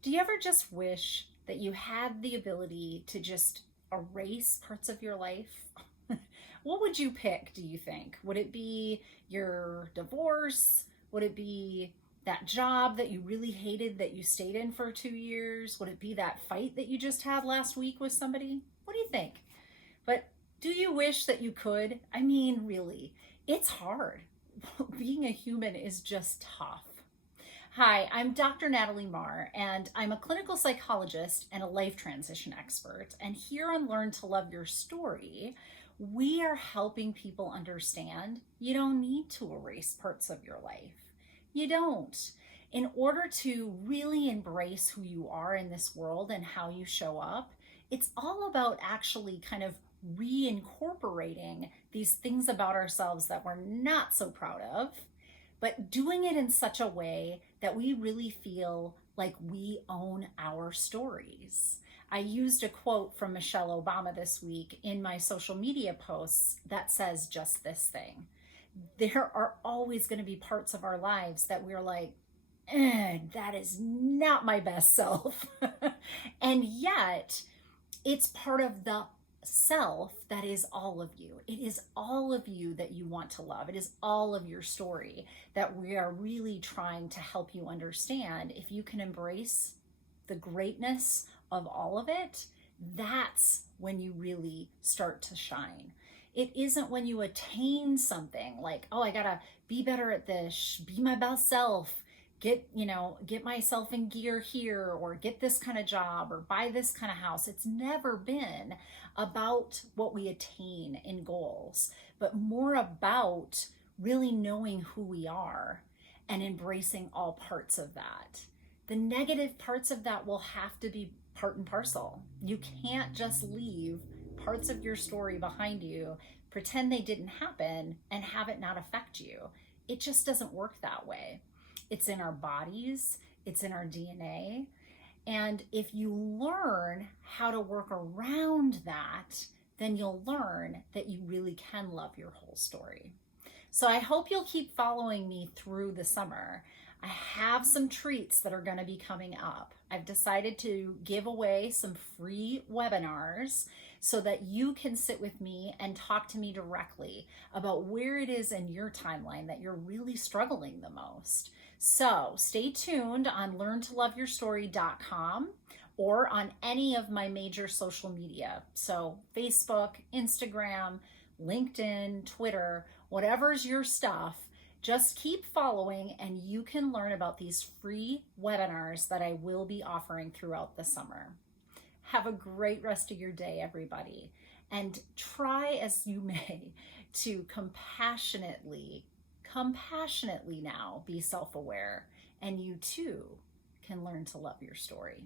Do you ever just wish that you had the ability to just erase parts of your life? What would you pick, do you think? Would it be your divorce? Would it be that job that you really hated that you stayed in for 2 years? Would it be that fight that you just had last week with somebody? What do you think? But do you wish that you could? I mean, really, it's hard. Being a human is just tough. Hi, I'm Dr. Natalie Marr, and I'm a clinical psychologist and a life transition expert. And here on Learn to Love Your Story, we are helping people understand you don't need to erase parts of your life. You don't. In order to really embrace who you are in this world and how you show up, it's all about actually kind of reincorporating these things about ourselves that we're not so proud of, but doing it in such a way that we really feel like we own our stories. I used a quote from Michelle Obama this week in my social media posts that says just this thing. There are always going to be parts of our lives that we're like, that is not my best self. And yet, it's part of the self that is all of you. It is all of you that you want to love. It is all of your story that we are really trying to help you understand. If you can embrace the greatness of all of it, that's when you really start to shine. It isn't when you attain something like, oh, I gotta be better at this, be my best self, get myself in gear here, or get this kind of job, or buy this kind of house. It's never been about what we attain in goals, but more about really knowing who we are and embracing all parts of that. The negative parts of that will have to be part and parcel. You can't just leave parts of your story behind you, pretend they didn't happen, and have it not affect you. It just doesn't work that way. It's in our bodies, it's in our DNA. And if you learn how to work around that, then you'll learn that you really can love your whole story. So I hope you'll keep following me through the summer. I have some treats that are going to be coming up. I've decided to give away some free webinars so that you can sit with me and talk to me directly about where it is in your timeline that you're really struggling the most. So stay tuned on learntoloveyourstory.com or on any of my major social media. So Facebook, Instagram, LinkedIn, Twitter, whatever's your stuff, just keep following and you can learn about these free webinars that I will be offering throughout the summer. Have a great rest of your day, everybody. And try as you may to compassionately now be self-aware, and you too can learn to love your story.